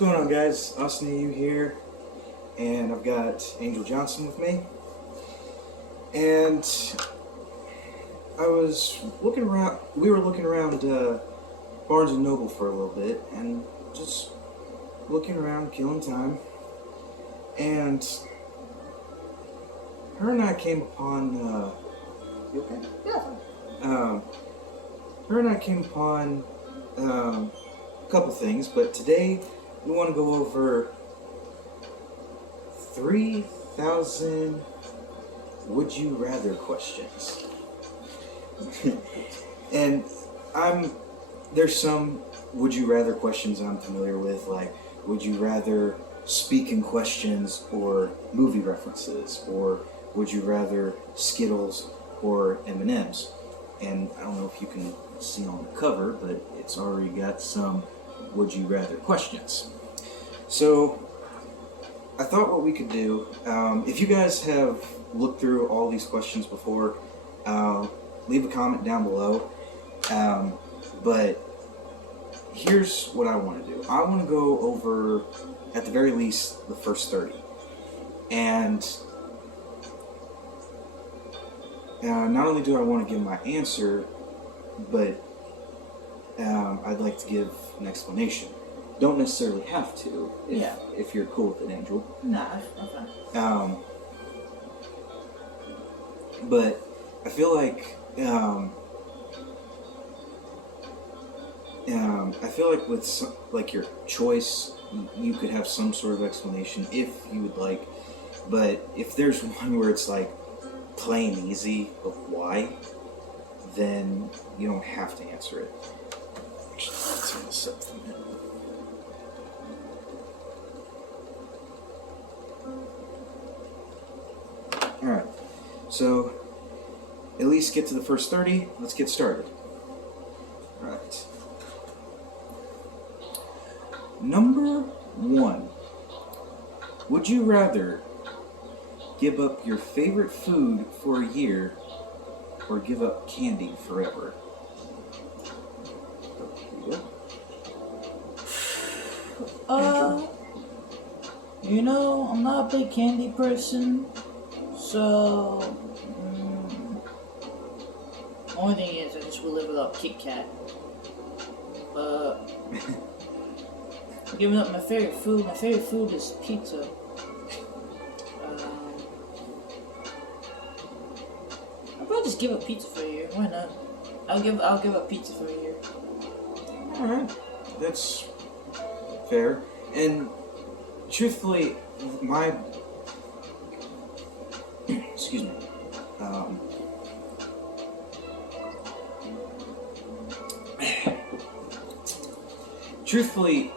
going on, guys? Austin and you here, and I've got Angel Johnson with me. And I was looking around. We were looking around Barnes and Noble for a little bit, and just looking around, killing time. And her and I came upon. You okay? Yeah. Her and I came upon a couple things, but today we want to go over 3,000 would you rather questions. And there's some would you rather questions I'm familiar with, like would you rather speaking questions or movie references, or would you rather Skittles or M&Ms. And I don't know if you can see on the cover, but it's already got some would you rather questions. So I thought what we could do, if you guys have looked through all these questions before, leave a comment down below. But here's what I want to do. I want to go over, at the very least, the first 30. And not only do I want to give my answer, but I'd like to give an explanation. Don't necessarily have to, if you're cool with it, Angel. Nah, okay. But I feel like with like your choice, you could have some sort of explanation if you would like. But if there's one where it's like plain easy of why, then you don't have to answer it. Actually, let's turn this up for a minute. Alright, so at least get to the first 30. Let's get started. Alright. Number 1. Would you rather give up your favorite food for a year or give up candy forever? I'm not a big candy person, so only thing is I just will live without Kit Kat. Giving up my favorite food. My favorite food is pizza. I'll probably just give up pizza for a year. Why not? I'll give up pizza for a year. Alright, that's fair. And truthfully, excuse me. Truthfully,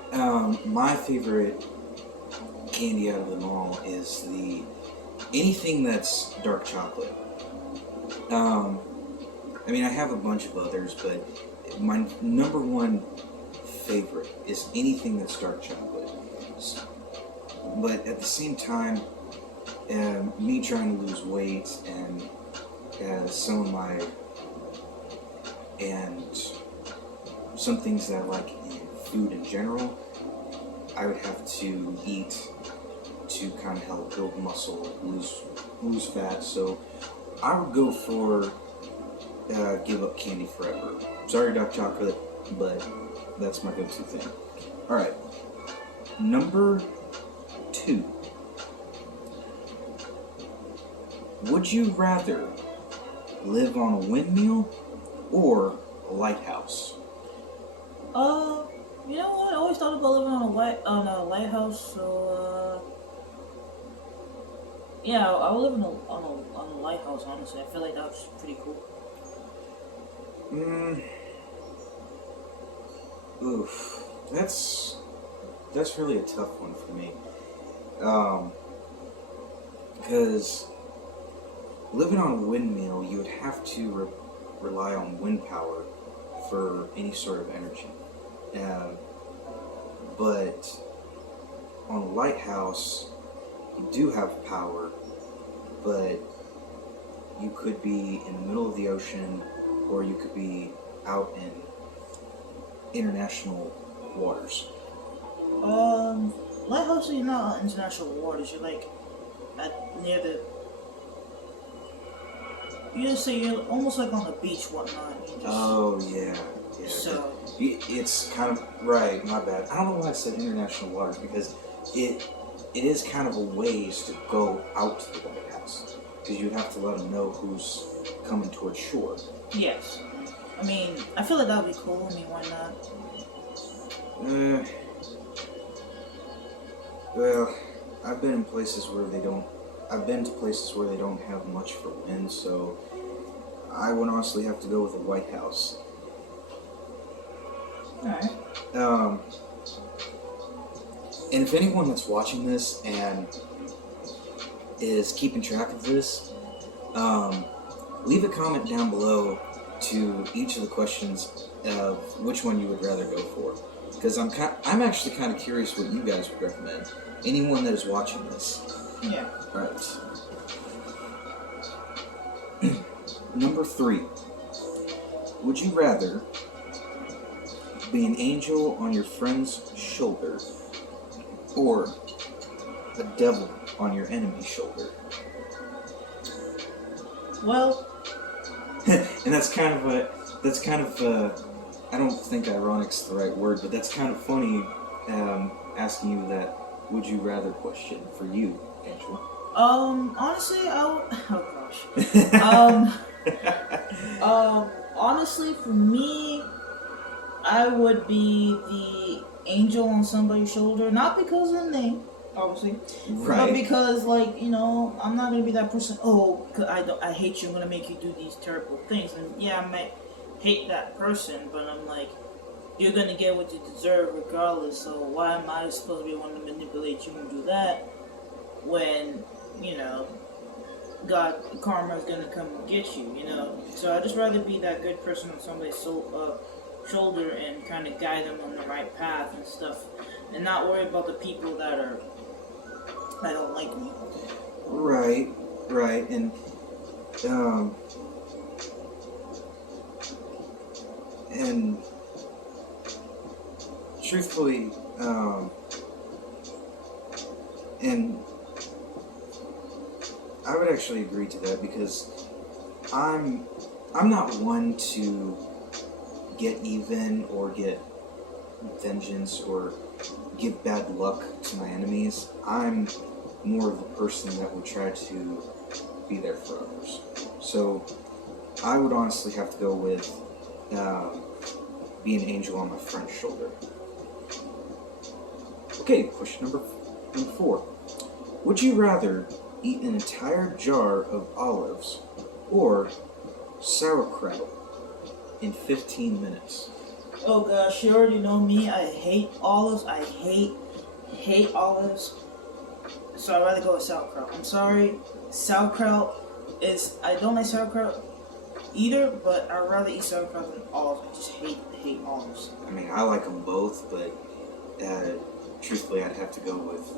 my favorite candy out of them all is anything that's dark chocolate. I mean, I have a bunch of others, but my number one favorite is anything that's dark chocolate. But at the same time, me trying to lose weight and some things that I like in food in general, I would have to eat to kind of help build muscle, lose fat. So I would go for give up candy forever. Sorry, dark chocolate, but that's my go-to thing. All right, number 2. Would you rather live on a windmill or a lighthouse? You know what? I always thought about living on a lighthouse. So yeah, I would live on a lighthouse. Honestly, I feel like that was pretty cool. Oof, that's really a tough one for me. Because living on a windmill, you would have to rely on wind power for any sort of energy. But on a lighthouse, you do have power, but you could be in the middle of the ocean, or you could be out in international waters. Lighthouse, you're not on international waters. You're like near the. You just say you're almost like on the beach, whatnot. You just, Oh yeah, yeah. So It's kind of right. My bad. I don't know why I said international waters because it is kind of a ways to go out to the White House because you'd have to let them know who's coming towards shore. yes, I mean I feel like that would be cool. I mean, why not? Well, I've been in places where they don't. I've been to places where they don't have much for wind, so I would honestly have to go with the White House. Alright. And if anyone that's watching this and is keeping track of this, leave a comment down below to each of the questions of which one you would rather go for. Because I'm actually kind of curious what you guys would recommend. Anyone that is watching this. Yeah. Alright. Number 3. Would you rather be an angel on your friend's shoulder or a devil on your enemy's shoulder? Well. And that's kind of I don't think ironic's the right word, but that's kind of funny asking you that would you rather question for you, Angela. Honestly, oh gosh. Honestly, for me, I would be the angel on somebody's shoulder, not because of the name, obviously, Right. but because, like, you know, I'm not gonna be that person. Oh, 'cause I hate you. I'm gonna make you do these terrible things, and yeah, I might hate that person, but I'm like, you're gonna get what you deserve regardless. So why am I supposed to be one to manipulate you and do that when, you know, God, karma's gonna come and get you, you know? So I'd just rather be that good person on somebody's shoulder and kind of guide them on the right path and stuff, and not worry about the people that don't like me. Right, and truthfully, and I would actually agree to that because I'm not one to get even or get vengeance or give bad luck to my enemies. I'm more of the person that would try to be there for others. So I would honestly have to go with be an angel on my friend's shoulder. Okay, question number 4. Would you rather eat an entire jar of olives or sauerkraut in 15 minutes? Oh gosh, you already know me. I hate olives. I hate olives. So I'd rather go with sauerkraut. I'm sorry. Sauerkraut I don't like sauerkraut either, but I'd rather eat sauerkraut than olives. I just hate olives. I mean, I like them both, but truthfully, I'd have to go with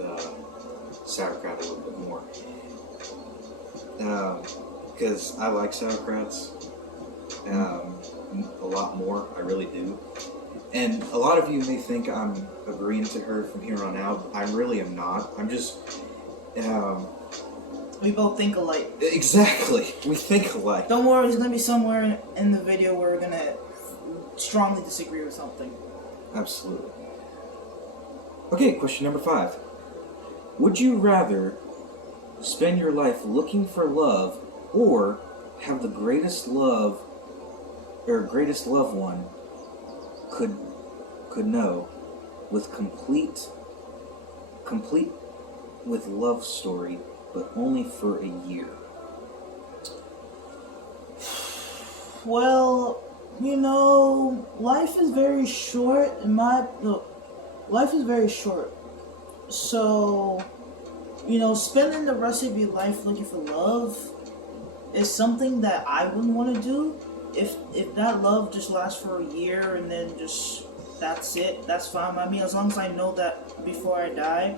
sauerkraut a little bit more. Because I like sauerkrauts a lot more. I really do. And a lot of you may think I'm agreeing to her from here on out. I really am not. I'm just... we both think alike. Exactly. We think alike. Don't worry, there's going to be somewhere in the video where we're going to strongly disagree with something. Absolutely. Okay, question number 5. Would you rather spend your life looking for love or have the greatest loved one could know with complete with love story, but only for a year? Well, you know, life is very short. Life is very short. So, you know, spending the rest of your life looking for love is something that I wouldn't want to do. If that love just lasts for a year and then just that's it, that's fine by me. As long as I know that before I die,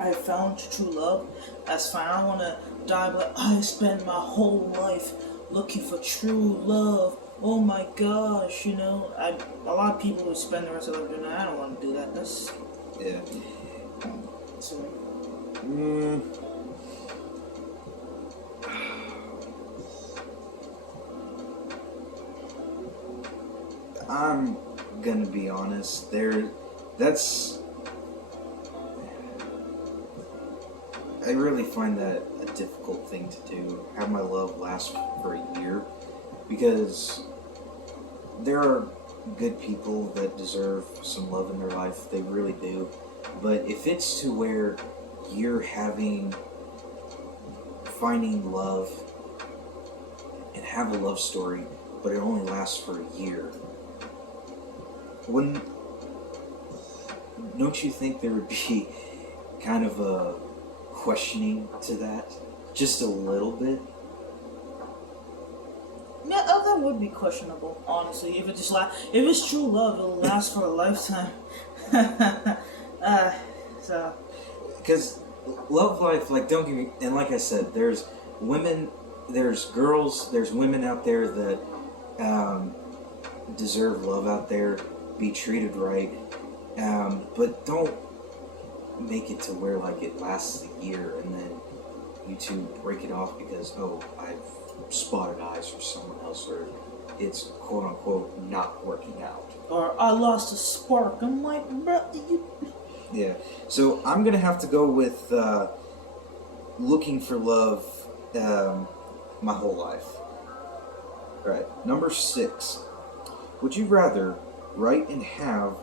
I found true love, that's fine. I don't want to die but I spend my whole life looking for true love. Oh my gosh, you know, a lot of people would spend the rest of their life doing that. I don't want to do that. Yeah. So, Mm, I'm gonna be honest. That's. I really find that a difficult thing to do. Have my love last for a year, because there are good people that deserve some love in their life. They really do. But if it's to where you're finding love and have a love story, but it only lasts for a year, wouldn't don't you think there would be kind of a questioning to that, just a little bit? yeah, that would be questionable, honestly. If it just if it's true love, it'll last for a lifetime. uh, so Because love life, like, don't get me, and like I said, there's women, there's girls, there's women out there that deserve love out there, be treated right, but don't make it to where like it lasts a year and then you two break it off because, oh, I've spotted eyes for someone else, or it's quote unquote not working out. or I lost a spark. I'm like, bro, you. Yeah. So I'm gonna have to go with looking for love my whole life. All right. Number 6. Would you rather write and have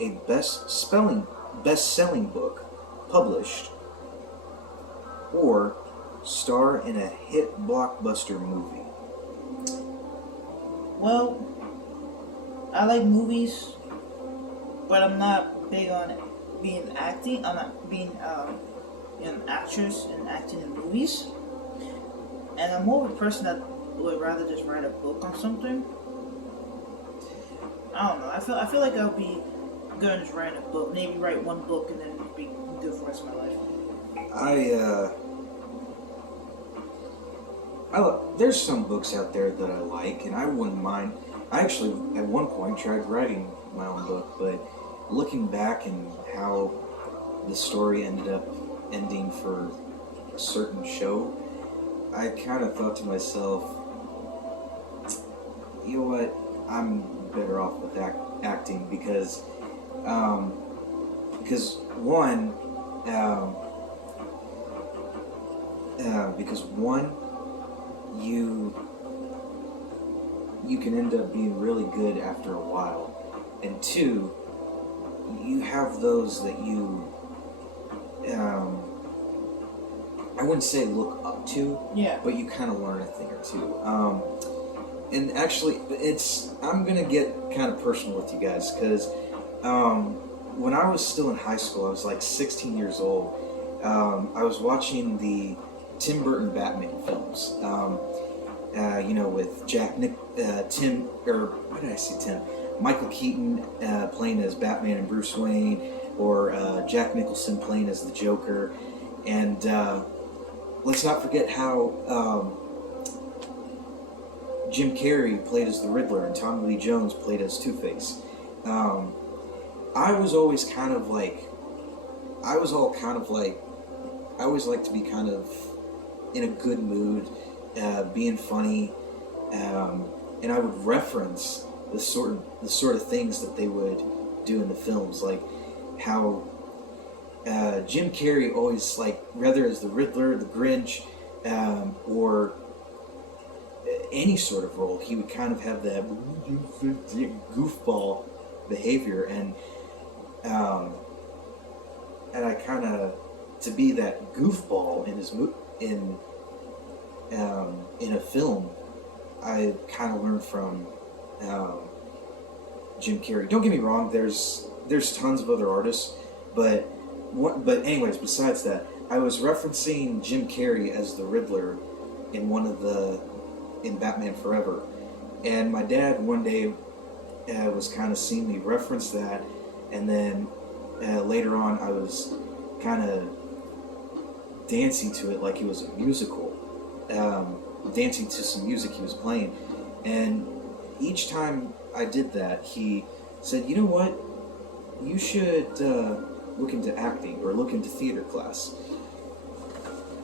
a best-selling book published, or star in a hit blockbuster movie? Well, I like movies, but I'm not big on being acting. I'm not being an actress and acting in movies. And I'm more of a person that would rather just write a book on something. I don't know. I feel like I'll be gonna just write a book. Maybe write one book and then be good for the rest of my life. There's some books out there that I like, and I wouldn't mind. I actually, at one point, tried writing my own book, but looking back and how the story ended up ending for a certain show, I kind of thought to myself, you know what, I'm better off with acting because one, because one, you can end up being really good after a while, and two, you have those that you I wouldn't say look up to, Yeah. but you kind of learn a thing or two. And actually, I'm gonna get kind of personal with you guys because when I was still in high school, I was like 16 years old. I was watching the Tim Burton Batman films. With Michael Keaton playing as Batman and Bruce Wayne, or Jack Nicholson playing as the Joker, and let's not forget how Jim Carrey played as the Riddler and Tommy Lee Jones played as Two-Face. I was always kind of like, I always like to be kind of in a good mood, being funny, and I would reference the sort of things that they would do in the films, like how Jim Carrey always, like, whether as the Riddler, the Grinch, or any sort of role, he would kind of have that goofball behavior, and I kind of, to be that goofball in his in a film, I kind of learned from Jim Carrey. Don't get me wrong, there's tons of other artists, but anyways, besides that, I was referencing Jim Carrey as the Riddler in in Batman Forever, and my dad one day was kind of seeing me reference that, and then later on I was kind of dancing to it like it was a musical, dancing to some music he was playing, and each time I did that, he said, "You know what? You should look into acting or look into theater class.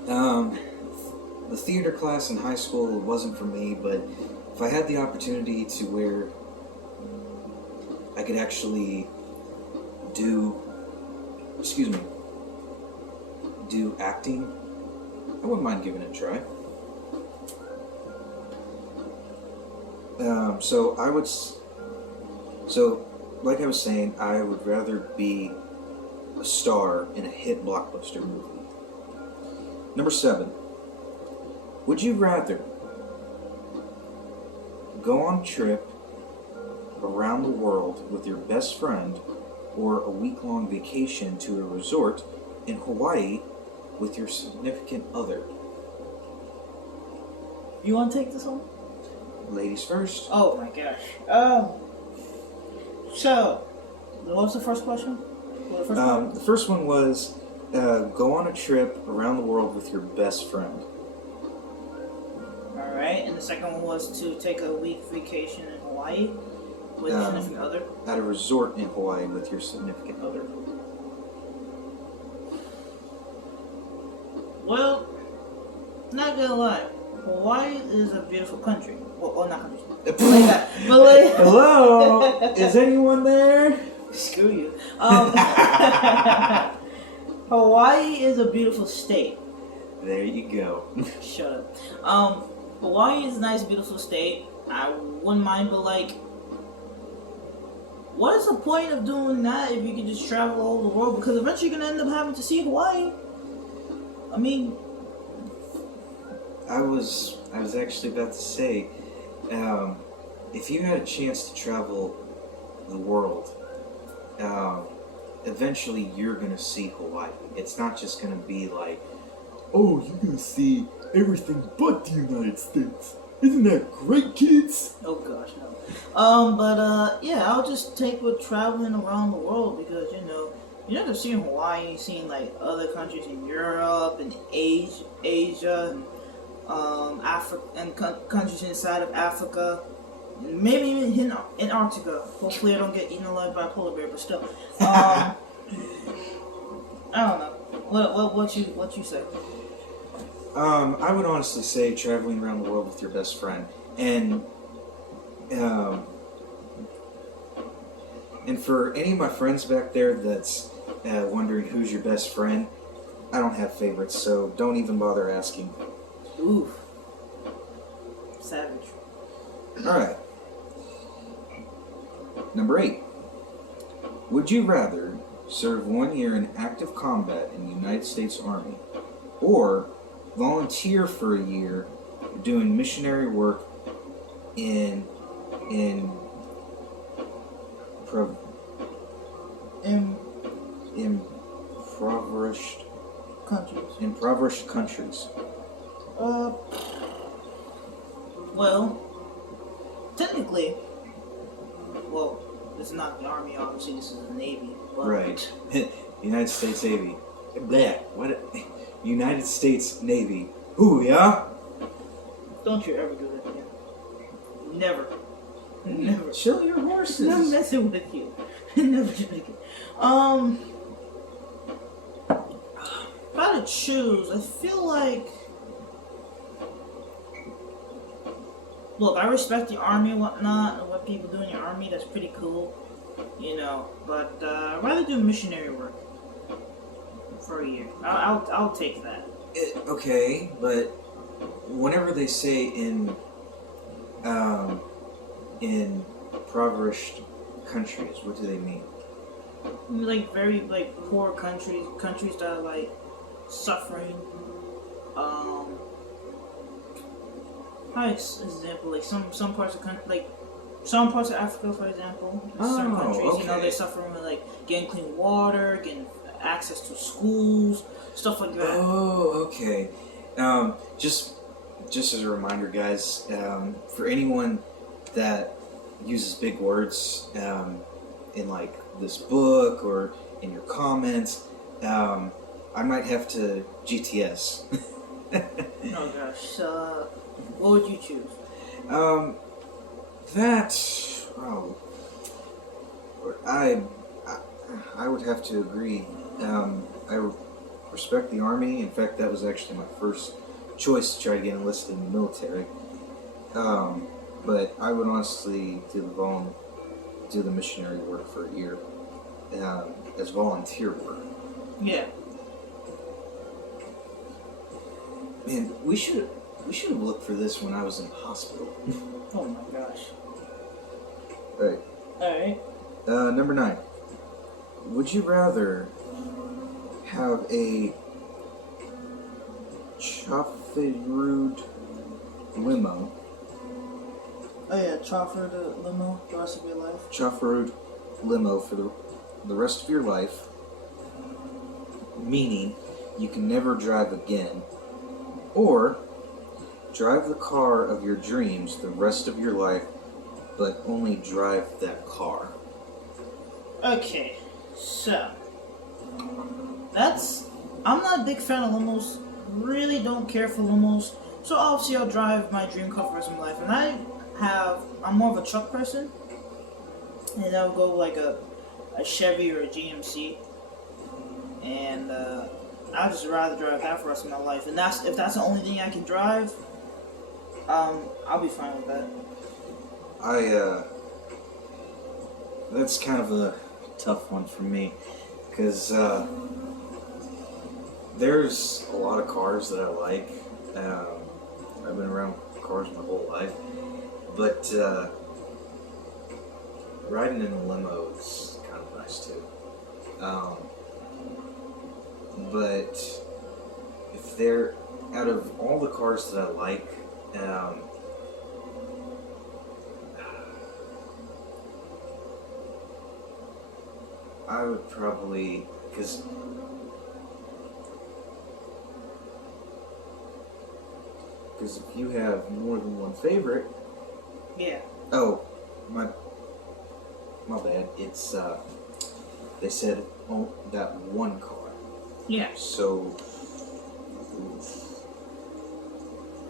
The theater class in high school wasn't for me, but if I had the opportunity to where I could actually do acting, I wouldn't mind giving it a try. So like I was saying, I would rather be a star in a hit blockbuster movie. Number 7. Would you rather go on a trip around the world with your best friend or a week-long vacation to a resort in Hawaii with your significant other? You want to take this one? Ladies first. Oh my gosh. So, what was the first question? The first one was go on a trip around the world with your best friend. Alright, and the second one was to take a week vacation in Hawaii with your significant other? At a resort in Hawaii with your significant other. Well, not gonna lie, Hawaii is a beautiful country. Well, not country. Like that. But like, hello? Is anyone there? Screw you. Hawaii is a beautiful state. There you go. Shut up. Hawaii is a nice, beautiful state. I wouldn't mind, but like, what is the point of doing that if you can just travel all over the world? Because eventually you're gonna end up having to see Hawaii. I mean, I was actually about to say, if you had a chance to travel the world, eventually you're gonna see Hawaii. It's not just gonna be like, oh, you're gonna see everything but the United States. Isn't that great, kids? oh gosh, no. Yeah, I'll just take with traveling around the world because you're not just seeing Hawaii, you're seeing like other countries in Europe and Asia and Africa and countries inside of Africa. Maybe even Antarctica. Hopefully I don't get eaten alive by a polar bear, but still. I don't know. What you say? I would honestly say traveling around the world with your best friend. And for any of my friends back there that's wondering who's your best friend, I don't have favorites, so don't even bother asking. Oof. Savage. Alright. Number 8. Would you rather serve 1 year in active combat in the United States Army or volunteer for a year doing missionary work in impoverished countries? Well, technically, this is not the Army, obviously, this is the Navy. But right. United States Navy. Blech. What? United States Navy. Ooh, yeah? Don't you ever do that again. Never. Never. Chill your horses. I'm messing with you. Never do it again. If I had to choose, I feel like... Look, I respect the Army and whatnot, and what people do in the Army, that's pretty cool, but I'd rather do missionary work for a year. I'll take that. Okay, but whenever they say in impoverished countries, what do they mean? Like very poor countries that are like suffering. Example, like some parts of some parts of Africa, for example, some countries, okay. They're suffering with like getting clean water, getting access to schools, stuff like that. Oh, okay. Just as a reminder, guys, for anyone that uses big words in like this book or in your comments, I might have to GTS. Oh gosh. What would you choose? I would have to agree I respect the Army. In fact, that was actually my first choice to try to get enlisted in the military. But I would honestly do the missionary work for a year as volunteer work. Yeah. Man, we should have looked for this when I was in hospital. Oh my gosh. Right. Alright. Number 9. Would you rather have a chauffeured limo? Oh yeah, chauffeur the limo the rest of your life. Chauffeured limo for the rest of your life, meaning you can never drive again, or drive the car of your dreams the rest of your life, but only drive that car. Okay, so I'm not a big fan of limos. Really don't care for limos. So obviously I'll drive my dream car for the rest of my life. And I'm more of a truck person. And I'll go like a Chevy or a GMC. And I'd just rather drive that for the rest of my life. And if that's the only thing I can drive, I'll be fine with that. That's kind of a tough one for me, because there's a lot of cars that I like. I've been around cars my whole life, but riding in a limo is kind of nice too. But if they're out of all the cars that I like, I would probably, because if you have more than one favorite. Yeah. Oh, my bad. It's they said that one car. Yeah. So.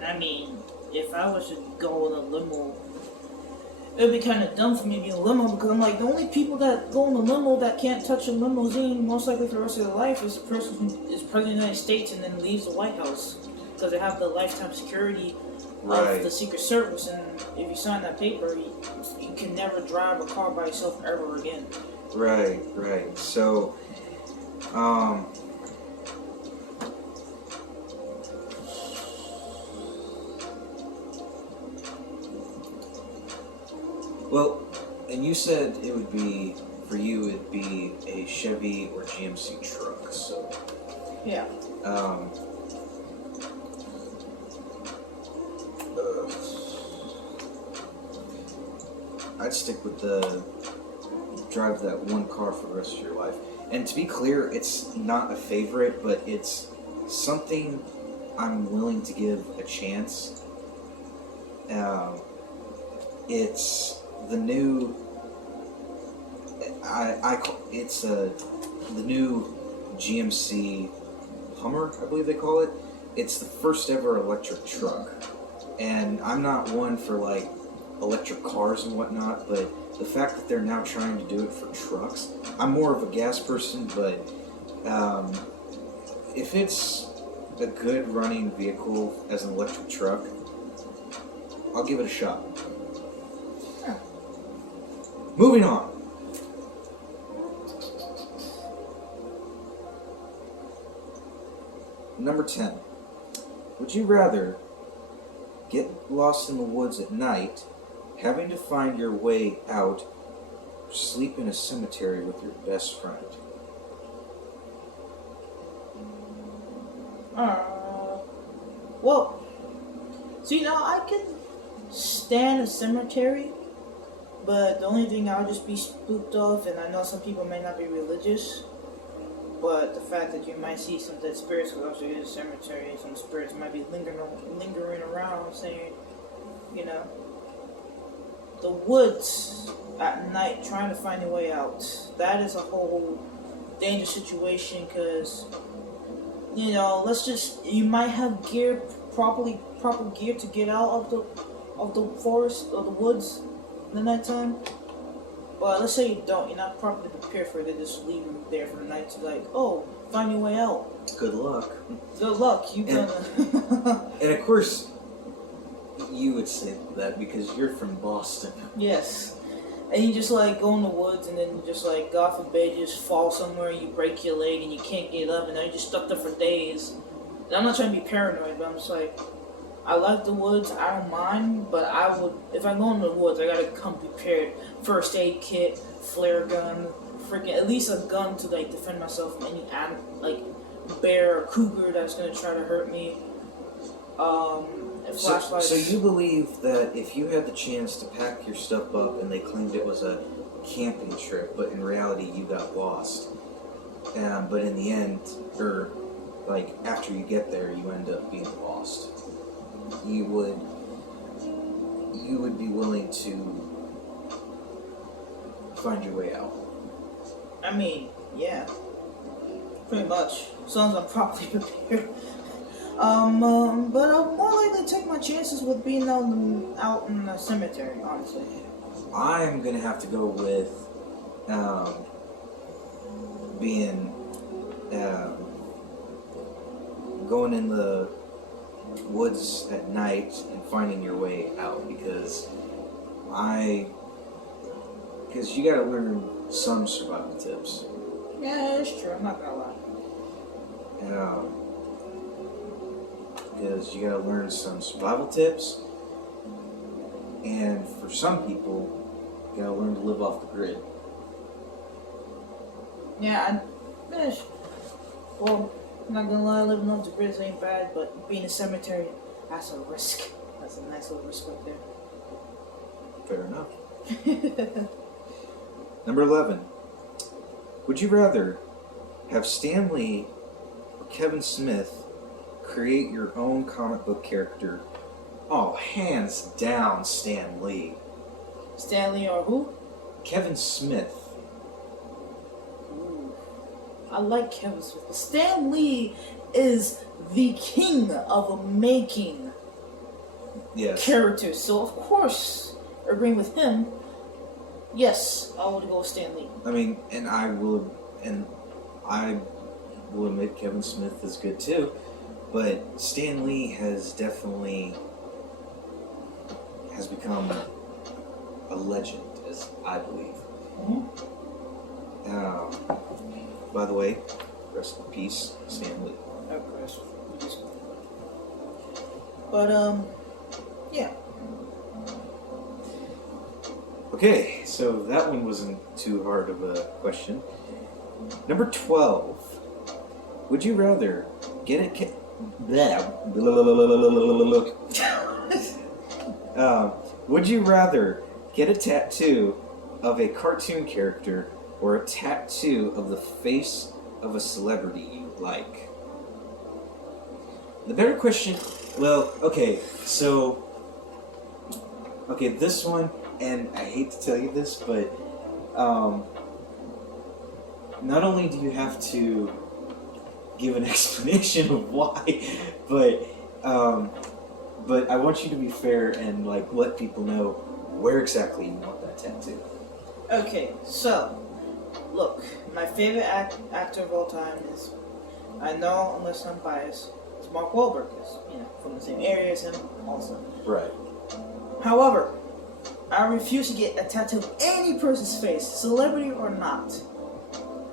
I mean, if I was to go in a limo, it would be kind of dumb for me to be in a limo, because I'm like, the only people that go in a limo that can't touch a limousine most likely for the rest of their life is the person who is president of the United States and then leaves the White House, because they have the lifetime security of the Secret Service, and if you sign that paper, you can never drive a car by yourself ever again. Right. So, well, and you said it would be, for you, it'd be a Chevy or GMC truck, so. Yeah. I'd stick with the drive that one car for the rest of your life. And to be clear, it's not a favorite, but it's something I'm willing to give a chance. It's the new. The new GMC Hummer, I believe they call it. It's the first ever electric truck, and I'm not one for like electric cars and whatnot, but the fact that they're now trying to do it for trucks, I'm more of a gas person, but if it's a good running vehicle as an electric truck, I'll give it a shot. Yeah. Moving on. Number 10. Would you rather get lost in the woods at night, having to find your way out, or sleep in a cemetery with your best friend? Well, see, now I can stand a cemetery, but the only thing I'll just be spooked of, and I know some people may not be religious, but the fact that you might see some dead spirits, because also in a cemetery, some spirits might be lingering around, saying, you know, the woods at night, trying to find a way out. That is a whole dangerous situation, because, you know, you might have proper gear to get out of the forest or the woods in the nighttime, Well, let's say you don't. You're not properly prepared for it. They just leave you there for the night to like, oh, find your way out. Good luck. Good luck. You And- gonna. And of course, you would say that because you're from Boston. Yes. And you just like go in the woods and then you just like, God forbid, you just fall somewhere and you break your leg and you can't get up and then you're just stuck there for days. And I'm not trying to be paranoid, but I'm just like, I like the woods, I don't mind, but I would, if I go in the woods, I gotta come prepared. First aid kit, flare gun, freaking, at least a gun to like defend myself from any like bear or cougar that's gonna try to hurt me. Flashlights. So you believe that if you had the chance to pack your stuff up and they claimed it was a camping trip, but in reality you got lost, but in the end, or like after you get there, you end up being lost, you would be willing to find your way out? I mean, yeah. Pretty much. As long as I'm properly prepared. But I'm more likely to take my chances with being out in the cemetery, honestly. I'm gonna have to go with being going in the woods at night and finding your way out, because you gotta learn some survival tips. Yeah, that's true. I'm not gonna lie. Because you gotta learn some survival tips, and for some people, you gotta learn to live off the grid. Yeah, well, I'm not gonna lie, living off the grid ain't bad, but being in a cemetery, that's a risk. That's a nice little risk right there. Fair enough. Number 11. Would you rather have Stan Lee or Kevin Smith create your own comic book character? Oh, hands down, Stan Lee. Stanley or who? Kevin Smith. Ooh. I like Kevin Smith, but Stan Lee is the king of making Yes. characters, so of course, agreeing with him, yes, I would go with Stan Lee. I mean, and I will admit Kevin Smith is good too, but Stan Lee has definitely become a legend, as I believe. Mm-hmm. By the way, rest in peace, Stan Lee. Of course. But, yeah. Okay, so that one wasn't too hard of a question. Number 12. Would you rather get a would you rather get a tattoo of a cartoon character or a tattoo of the face of a celebrity you like? The better question, this one, and I hate to tell you this, but not only do you have to give an explanation of why, but I want you to be fair and like let people know where exactly you want that tattoo. Okay, so, look, my favorite actor of all time is, I know, unless I'm biased, it's Mark Wahlberg, is, from the same area as him, also. Right. However, I refuse to get a tattoo of any person's face, celebrity or not.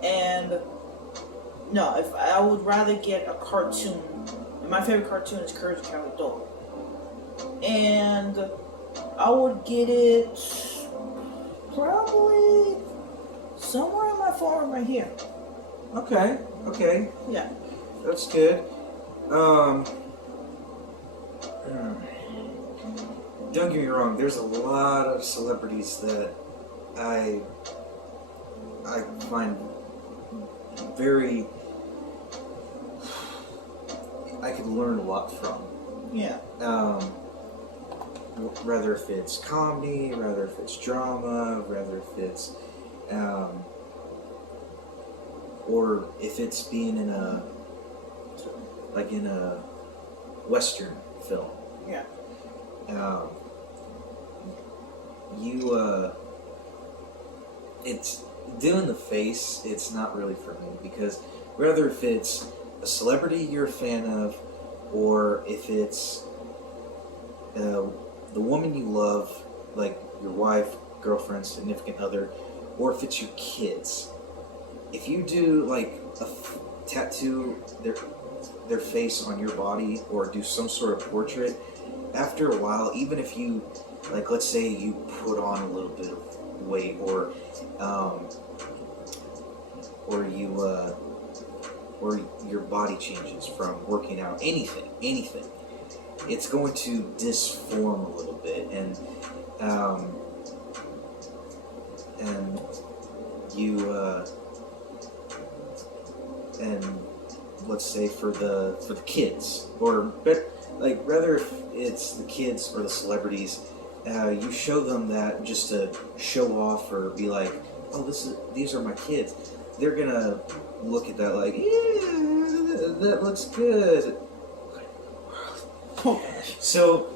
And no, if I would rather get a cartoon. My favorite cartoon is Courage the Cowardly Dog, and I would get it probably somewhere in my forearm right here. Okay. Yeah. That's good. Don't get me wrong, there's a lot of celebrities that I find very... I could learn a lot from. Yeah. Rather if it's comedy, rather if it's drama, rather if it's... or if it's being in a Western film. Yeah. it's doing the face. It's not really for me because whether if it's a celebrity you're a fan of, or if it's the woman you love, like your wife, girlfriend, significant other, or if it's your kids. If you do like tattoo their face on your body or do some sort of portrait, after a while, even if you like, let's say you put on a little bit of weight, or your body changes from working out, anything, it's going to disform a little bit, and you and let's say for the kids, or like rather if it's the kids or the celebrities, you show them that just to show off or be like, oh, these are my kids. They're gonna look at that like, yeah, that looks good. So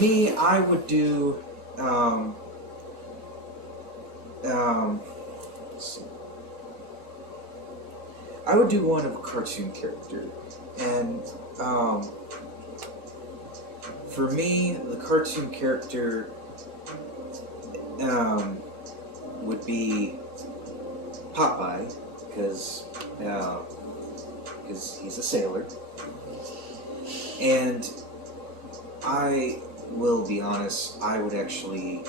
me, I would do let's see. I would do one of a cartoon character, and for me, the cartoon character would be Popeye, because he's a sailor, and I will be honest, I would actually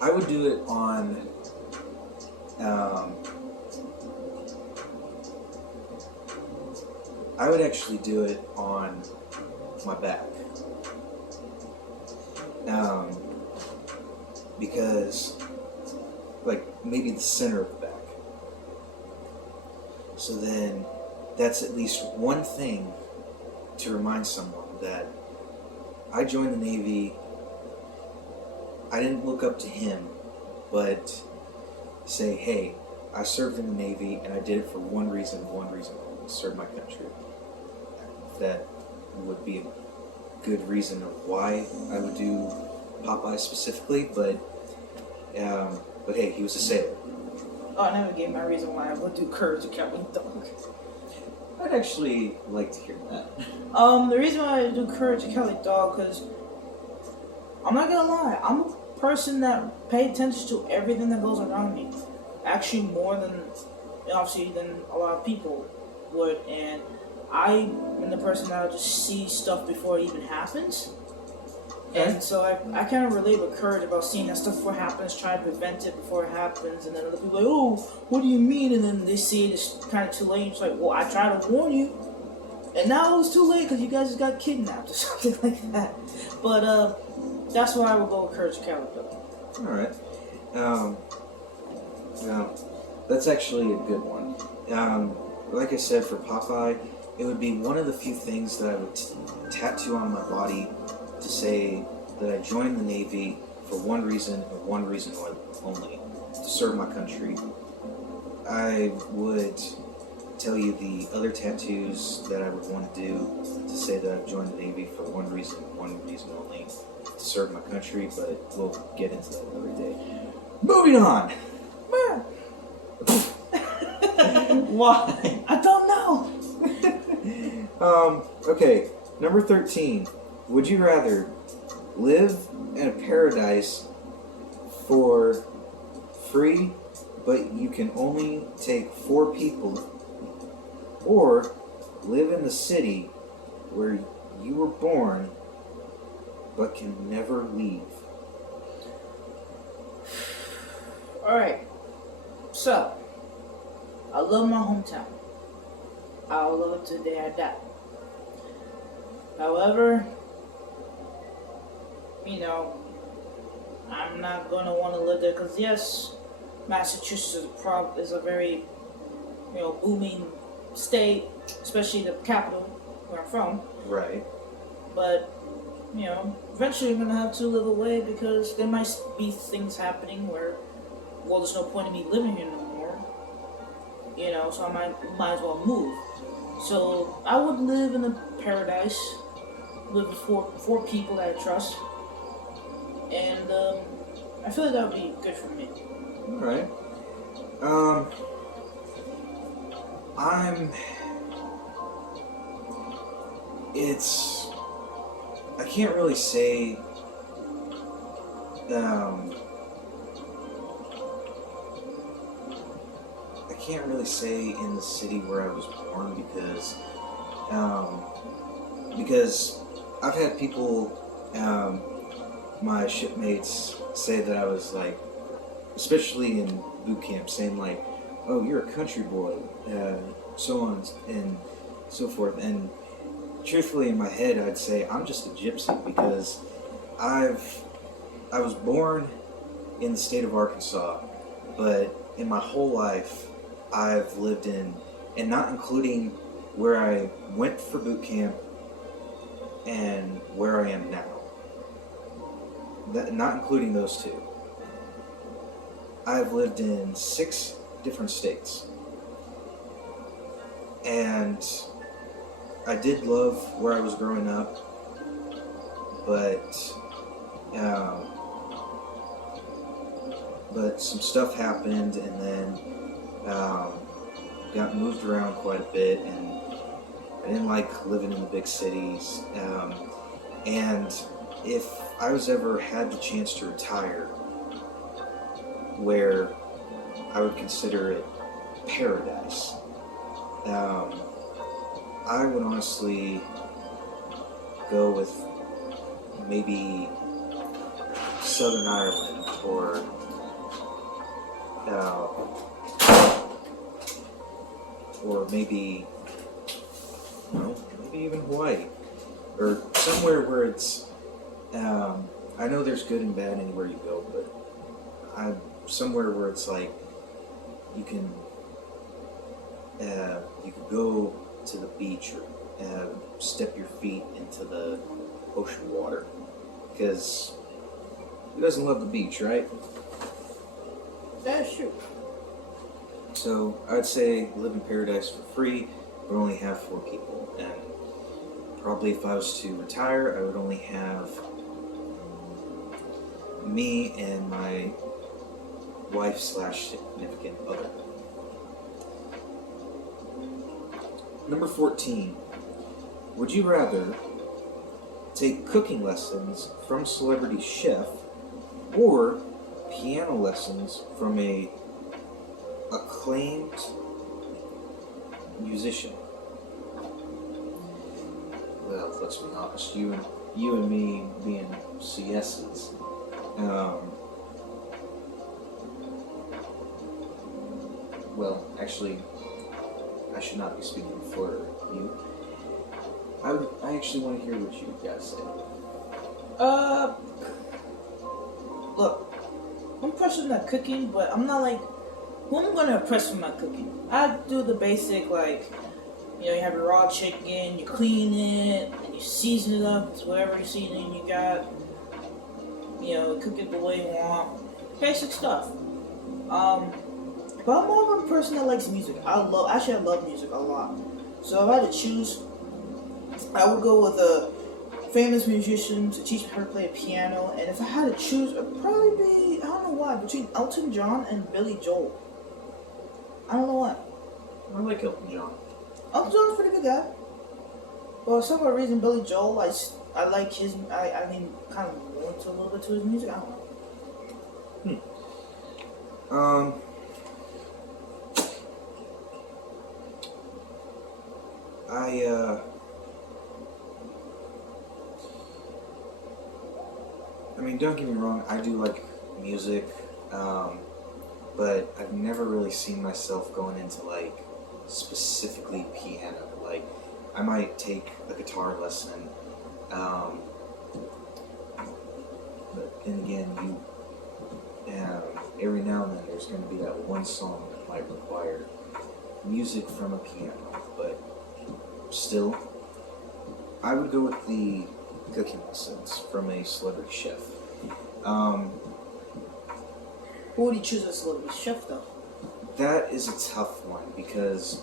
I would do it on I would actually do it on my back, because like maybe the center of the back. So then that's at least one thing to remind someone that I joined the Navy. I didn't look up to him, but say, hey, I served in the Navy and I did it for one reason only, serve my country. That would be a good reason of why I would do Popeye specifically, but hey, he was a sailor. Oh, I never gave my reason why I would do Courage the Cowardly Dog. I'd actually like to hear that. The reason why I do Courage the Cowardly Dog, because I'm not gonna lie, I'm a person that pays attention to everything that goes around me. Actually, more than, obviously, than a lot of people would. And I'm the person that'll just see stuff before it even happens. And so I kind of relate with Courage about seeing that stuff before it happens, trying to prevent it before it happens, and then other people are like, oh, what do you mean? And then they see it, it's kind of too late. It's like, well, I tried to warn you, and now it's too late because you guys just got kidnapped or something like that. But that's why I would go with Courage the Cowardly Dog. All right. That's actually a good one. Like I said, for Popeye, it would be one of the few things that I would tattoo on my body to say that I joined the Navy for one reason and one reason only, to serve my country. I would tell you the other tattoos that I would want to do to say that I've joined the Navy for one reason only, to serve my country, but we'll get into that another day. Moving on! Why? I don't know! Okay, number 13. Would you rather live in a paradise for free, but you can only take 4 people, or live in the city where you were born, but can never leave? Alright, so, I love my hometown. I'll love it till the day I die. However, I'm not going to want to live there because, yes, Massachusetts is a very, booming state, especially the capital where I'm from. Right. But, eventually I'm going to have to live away because there might be things happening where, well, there's no point in me living here no more. So I might as well move. So I would live in a paradise, live with four people that I trust, and I feel like that would be good for me. All right. Um, I'm. It's. I can't really say. Um, I can't really say in the city where I was born because I've had people, my shipmates, say that I was like, especially in boot camp, saying like, "Oh, you're a country boy," so on and so forth. And truthfully, in my head, I'd say I'm just a gypsy because I was born in the state of Arkansas, but in my whole life, I've lived in, and not including where I went for boot camp and where I am now. Not including those two. I've lived in 6 different states. And I did love where I was growing up, but some stuff happened, and then got moved around quite a bit, and I didn't like living in the big cities. And if I was ever had the chance to retire, where I would consider it paradise, I would honestly go with maybe Southern Ireland or maybe, maybe even Hawaii, or somewhere where it's. I know there's good and bad anywhere you go, but somewhere where it's like you can go to the beach or step your feet into the ocean water, because who doesn't love the beach, right? That's true. So I'd say live in paradise for free, but only have 4 people. And probably if I was to retire, I would only have me and my wife/significant other. Number 14. Would you rather take cooking lessons from a celebrity chef or piano lessons from a acclaimed musician? Well, let's be honest, you and me being CSs, well, actually, I should not be speaking for you. I actually want to hear what you guys say. Look, I'm impressed with my cooking, but I'm not like, who am I gonna impress with my cooking? I do the basic, like, you have your raw chicken, you clean it, and you season it up to whatever seasoning you got. Cook it the way you want. Basic stuff. But I'm more of a person that likes music. I love music a lot. So if I had to choose, I would go with a famous musician to teach me how to play a piano. And if I had to choose, it'd probably be, I don't know why, between Elton John and Billy Joel. I don't know why. I like Elton John. Elton John's a pretty good guy. But for some odd reason, Billy Joel, I like his, kind of more to a little bit to his music. I don't know. Don't get me wrong, I do like music, but I've never really seen myself going into, like, specifically piano. Like, I might take a guitar lesson, but then again, every now and then there's going to be that one song that might require music from a piano, but still, I would go with the cooking lessons from a celebrity chef. Who would you choose as a celebrity chef, though? That is a tough one because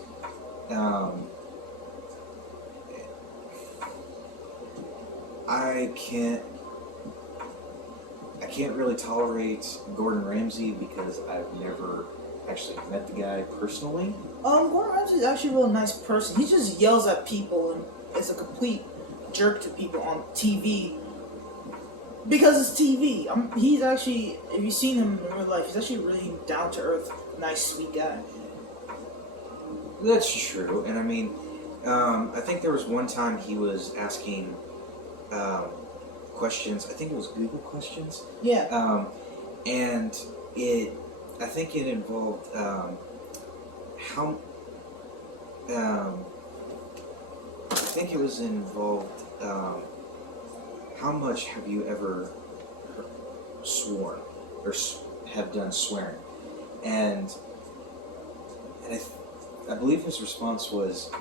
I can't really tolerate Gordon Ramsay because I've never actually met the guy personally. Gordon Ramsay's actually a real nice person. He just yells at people and is a complete jerk to people on TV because it's TV. He's actually, if you've seen him in real life, he's actually a really down to earth, nice, sweet guy. That's true, and I mean, I think there was one time he was asking questions. I think it was Google questions. Yeah. And I think it involved how. I think it was involved. How much have you ever sworn or have done swearing? And I believe his response was,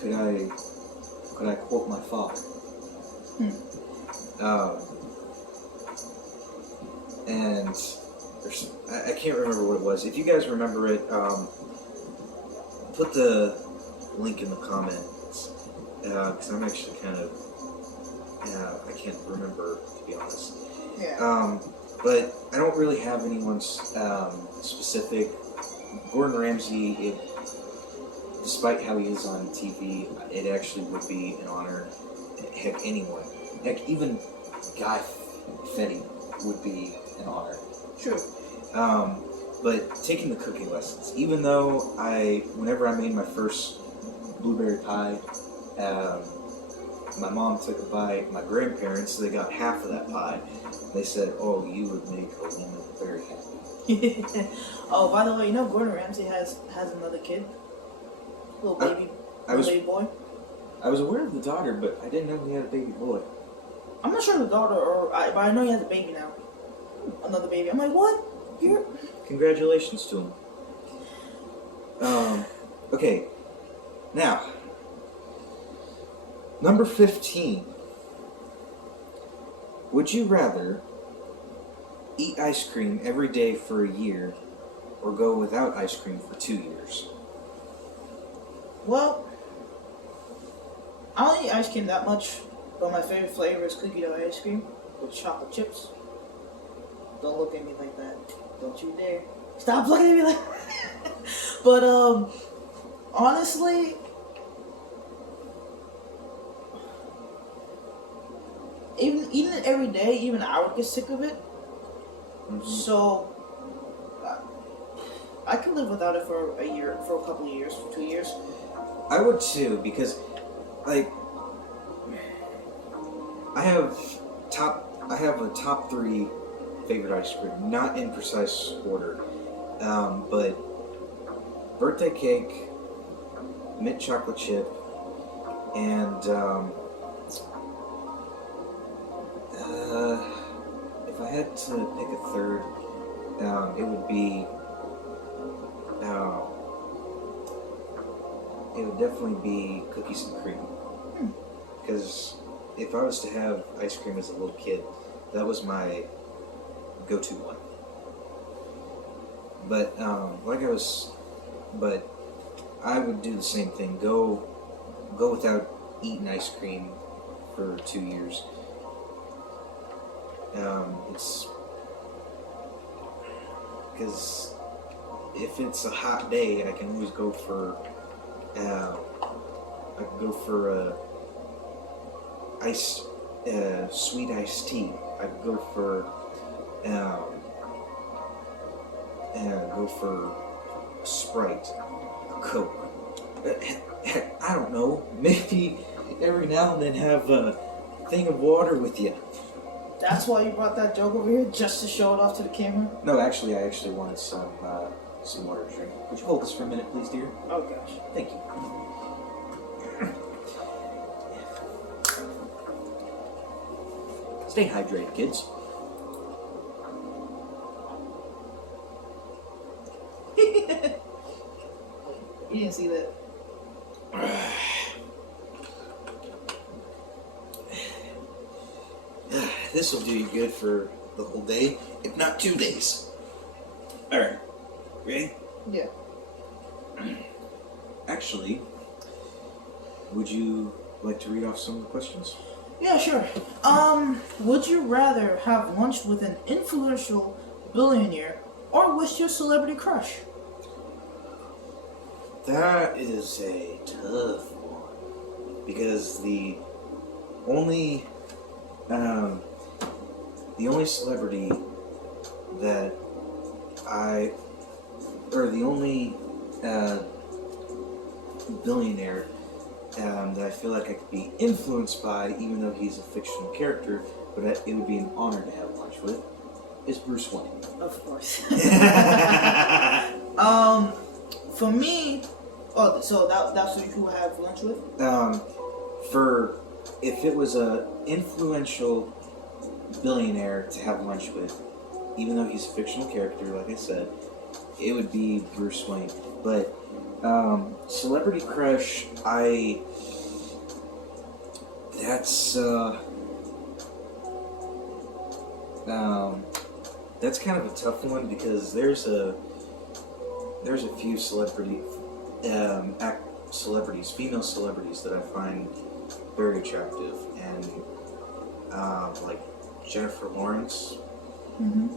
could I quote my father? And I can't remember what it was. If you guys remember it, put the link in the comments, because I'm actually kind of, I can't remember, to be honest. Yeah. But I don't really have anyone's specific. Gordon Ramsay, despite how he is on TV, it actually would be an honor. Heck, anyone. Heck, even Guy Fieri would be an honor. True. But taking the cooking lessons, even though whenever I made my first blueberry pie, my mom took a bite. My grandparents, they got half of that pie. They said, "Oh, you would make a woman very happy." Oh, by the way, you know Gordon Ramsay has another kid, little baby boy. I was aware of the daughter, but I didn't know he had a baby boy. I'm not sure the daughter, but I know he has a baby now. Another baby. I'm like, what? Congratulations to him. Okay. Now, number 15. Would you rather eat ice cream every day for a year or go without ice cream for 2 years? Well, I don't eat ice cream that much, but my favorite flavor is cookie dough ice cream with chocolate chips. Don't look at me like that. Don't you dare. Stop looking at me like that. But, honestly, even eating it every day, even I would get sick of it. Mm-hmm. So, I could live without it for a year, for a couple of years, for 2 years. I would too, because, like, I have a top 3 favorite ice cream, not in precise order, but birthday cake, mint chocolate chip, and if I had to pick a third, it would definitely be cookies and cream. Because if I was to have ice cream as a little kid, that was my go-to one. But but I would do the same thing. Go without eating ice cream for 2 years. It's because if it's a hot day, I can always go for sweet iced tea. I could go for Sprite, Coke. Heck, I don't know. Maybe every now and then have a thing of water with you. That's why you brought that jug over here, just to show it off to the camera? No, actually, I wanted some water to drink. Would you hold this for a minute, please, dear? Oh gosh. Thank you. Stay hydrated, kids. You didn't see that. This will do you good for the whole day, if not 2 days. Alright. Ready? Yeah. Actually, would you like to read off some of the questions? Yeah, sure. Would you rather have lunch with an influential billionaire or with your celebrity crush? That is a tough one because only the only celebrity that the only billionaire that I feel like I could be influenced by, even though he's a fictional character, but it would be an honor to have lunch with, is Bruce Wayne. Of course. For me, so that's who you would have lunch with? If it was a influential billionaire to have lunch with, even though he's a fictional character, like I said, it would be Bruce Wayne. But celebrity crush, that's kind of a tough one because there's a few female celebrities that I find very attractive, and like Jennifer Lawrence, Mm-hmm.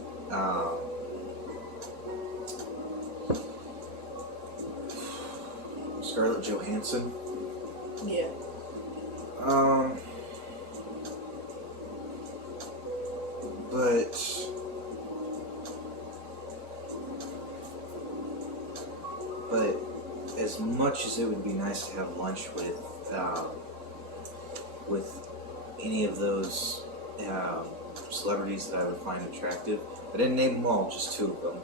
Scarlett Johansson. Yeah. But as much as it would be nice to have lunch with any of those celebrities that I would find attractive, I didn't name them all, just two of them.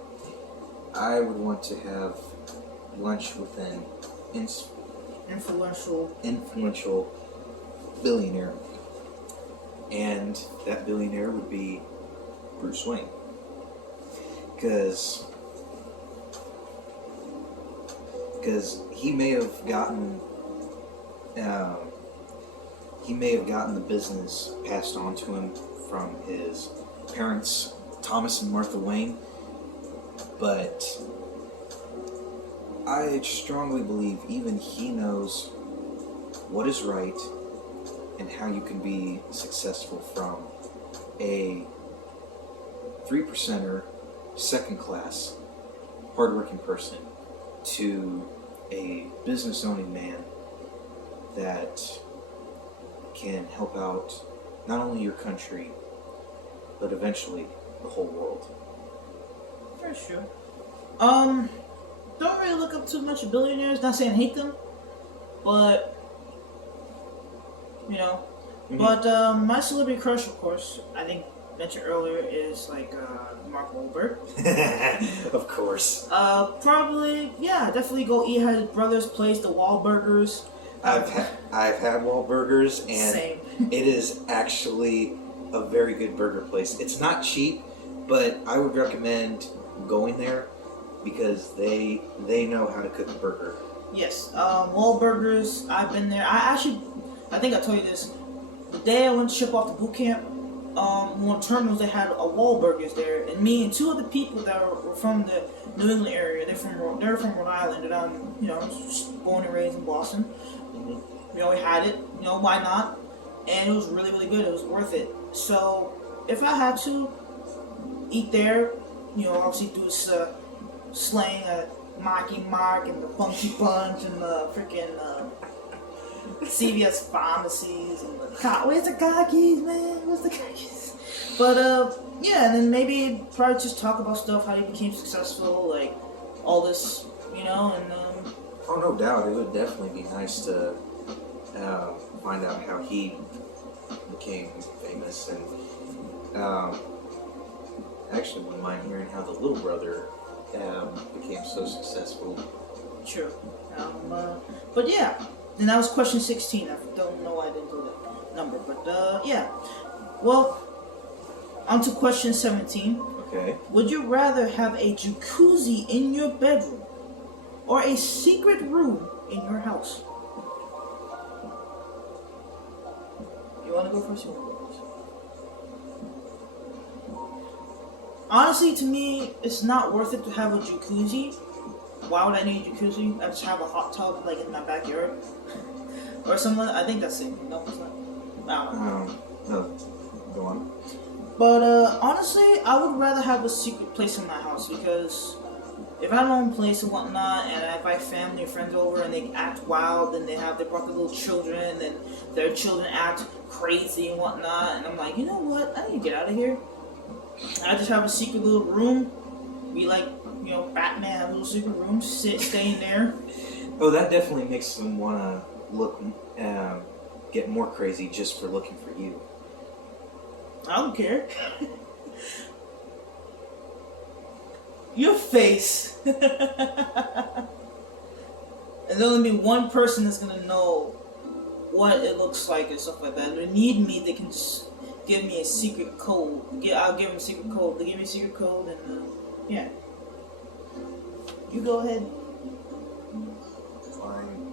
I would want to have lunch with an influential billionaire, and that billionaire would be Bruce Wayne, because he may have gotten the business passed on to him from his parents, Thomas and Martha Wayne, but I strongly believe even he knows what is right and how you can be successful from a 3%er, second class, hardworking person to a business owning man that can help out not only your country but eventually the whole world. For sure. Don't really look up too much of billionaires. Not saying I hate them, but you know. Mm-hmm. But my celebrity crush, of course, I think mentioned earlier, is like Mark Wahlberg. Of course. Probably, yeah, definitely go eat at his brother's place, the Wahlburgers. I've had Wahlburgers, and Same. It is actually a very good burger place. It's not cheap, but I would recommend going there because they know how to cook a burger. Yes, Wahlburgers. I've been there. I think I told you this. The day I went to ship off to boot camp, on terminals they had a Wahlburgers there, and me and two other people that were from the New England area. They're from Rhode Island, and I'm born and raised in Boston. Mm-hmm. We had it. Why not? And it was really, really good. It was worth it. So if I had to eat there, obviously do this slang, Marky Mark and the Funky Punch and the freaking CVS pharmacies and where's the car keys, man? Where's the car keys? But yeah, and then maybe probably just talk about stuff, how he became successful, like all this, and Oh, no doubt. It would definitely be nice to find out how he became famous, and actually wouldn't mind hearing how the little brother became so successful. True. But yeah, and that was question 16. I don't know why I didn't do that number, but yeah. Well, on to question 17. Okay. Would you rather have a jacuzzi in your bedroom or a secret room in your house? You want to go first? You want to go first? Honestly, to me, it's not worth it to have a jacuzzi. Why would I need a jacuzzi? I just have a hot tub like in my backyard. or something. I think that's it. No, it's not. I don't know. No, go on. But honestly, I would rather have a secret place in my house because if I have my own place and whatnot, and I invite family or friends over and they act wild, and they have their brought their little children, and their children act crazy and whatnot, and I'm like, you know what? I need to get out of here. I just have a secret little room. We like, Batman have a little secret room, stay in there. Oh, that definitely makes them want to look, get more crazy just for looking for you. I don't care. Your face. And there'll only be one person that's gonna know what it looks like and stuff like that. If they need me, they can just give me a secret code. I'll give them a secret code. They give me a secret code, and yeah. You go ahead. Fine.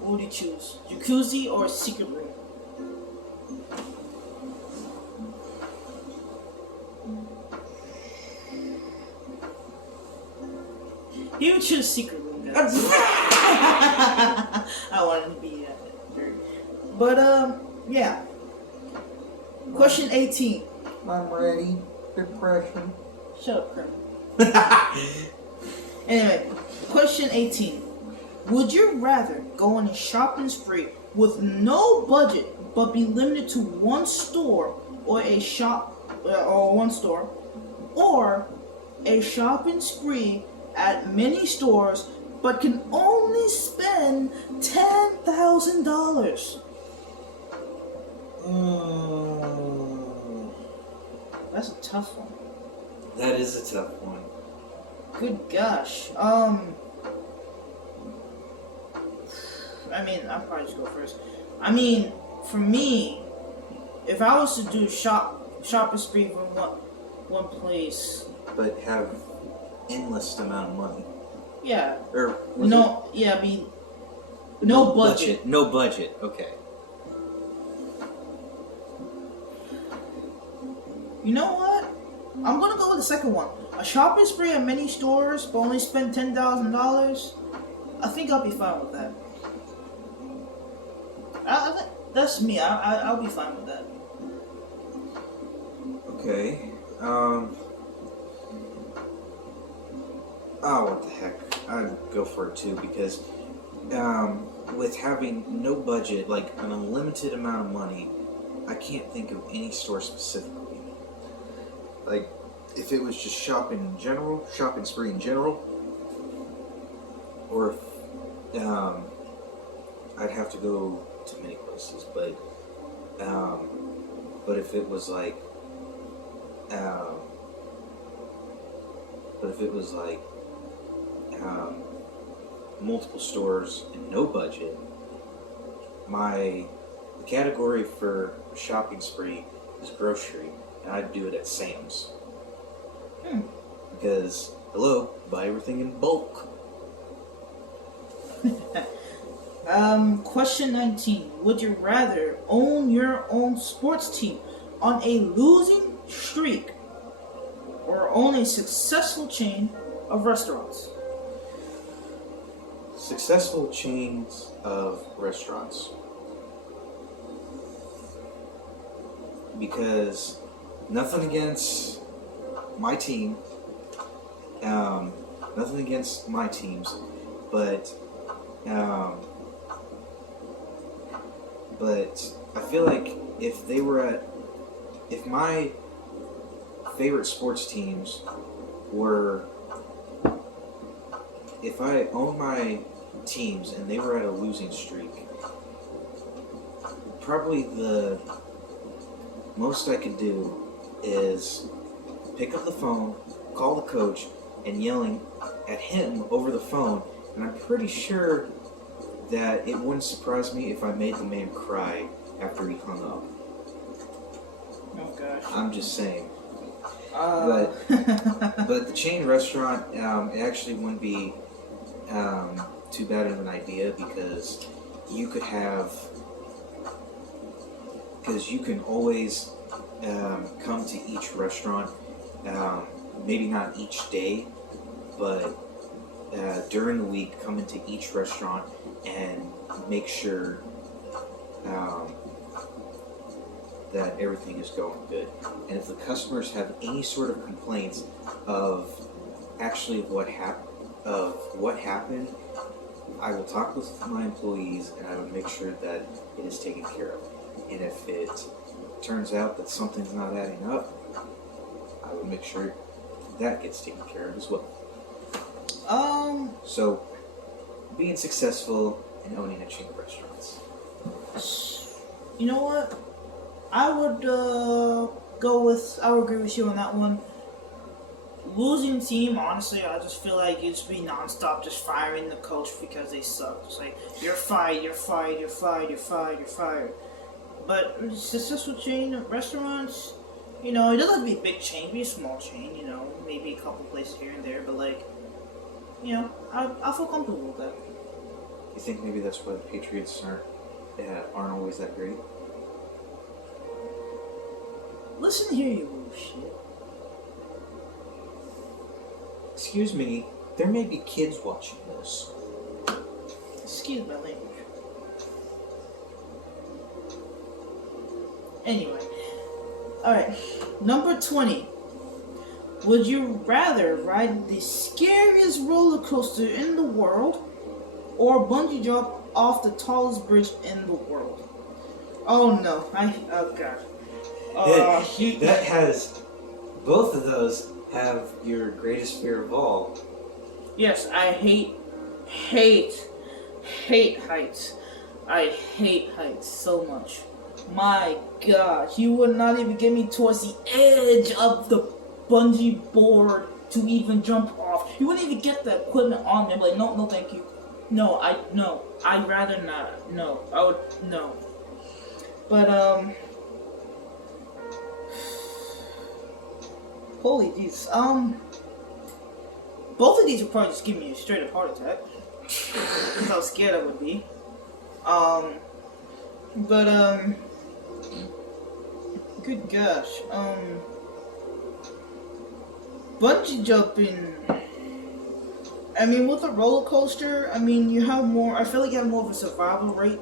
What would you choose? Jacuzzi or secret room? You would choose secret room, guys. I wanted to be dirty. But, yeah. Question 18. I'm ready. Depression. Shut up, Kermit. Anyway, question 18. Would you rather go on a shopping spree with no budget but be limited to one store or a shopping spree at many stores but can only spend $10,000? That's a tough one. That is a tough one. Good gosh. I mean, I'll probably just go first. I mean, for me, if I was to do shopping spree from one place, But have endless amount of money. yeah, Or no, yeah, I mean, no budget. No budget. Okay. You know what? I'm gonna go with the second one. A shopping spree at many stores, but only spend $10,000. I think I'll be fine with that. That's me. I'll be fine with that. Okay. Oh, what the heck? I'd go for it too because, with having no budget, like an unlimited amount of money, I can't think of any store specifically. Like, if it was just shopping spree in general, or if, I'd have to go to many places, but if it was like, multiple stores and no budget, the category for shopping spree is grocery, and I'd do it at Sam's. Because, hello, buy everything in bulk. Question 19. Would you rather own your own sports team on a losing streak or own a successful chain of restaurants? Successful chains of restaurants. Because nothing against my team, nothing against my teams, but I feel like if my favorite sports teams if I owned my teams and they were at a losing streak, probably the most I could do is pick up the phone, call the coach, and yelling at him over the phone, and I'm pretty sure that it wouldn't surprise me if I made the man cry after he hung up. Oh gosh. I'm just saying. But the chain restaurant, it actually wouldn't be too bad of an idea because you can always come to each restaurant, maybe not each day, but during the week come into each restaurant and make sure that everything is going good. And if the customers have any sort of complaints of actually what happened, I will talk with my employees and I will make sure that it is taken care of. And if it turns out that something's not adding up, I will make sure that gets taken care of as well. So, being successful in owning a chain of restaurants. You know what? I would I would agree with you on that one. Losing team, honestly, I just feel like it should be non-stop just firing the coach because they suck. It's like, you're fired, you're fired, you're fired, you're fired, you're fired. But successful chain of restaurants, it doesn't have to be a big chain, be a small chain, maybe a couple places here and there, but like, I feel comfortable with that. You think maybe that's why the Patriots aren't always that great? Listen here, you little shit. Excuse me, there may be kids watching this. Excuse my language. Anyway. Alright. Number 20. Would you rather ride the scariest roller coaster in the world or bungee jump off the tallest bridge in the world? Oh no. Oh god. That has... Both of those have your greatest fear of all. Yes, I hate heights. I hate heights so much. My gosh, you would not even get me towards the edge of the bungee board to even jump off. You wouldn't even get the equipment on me. I'm like, no, thank you. No, I'd rather not. No, I would, no. But, holy Jesus. Both of these would probably just give me a straight up heart attack. That's how scared I would be. Good gosh. Bungee jumping. I mean, with a roller coaster, I mean, you have more. I feel like you have more of a survival rate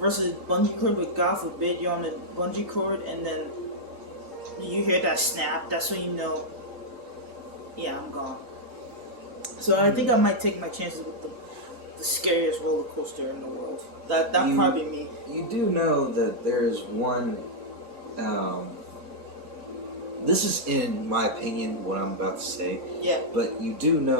versus bungee cord. But God forbid you're on the bungee cord and then you hear that snap. That's when you know. Yeah, I'm gone. So I think I might take my chances with the scariest roller coaster in the world. That probably be me. You do know that there's one. This is, in my opinion, what I'm about to say. Yeah. But you do know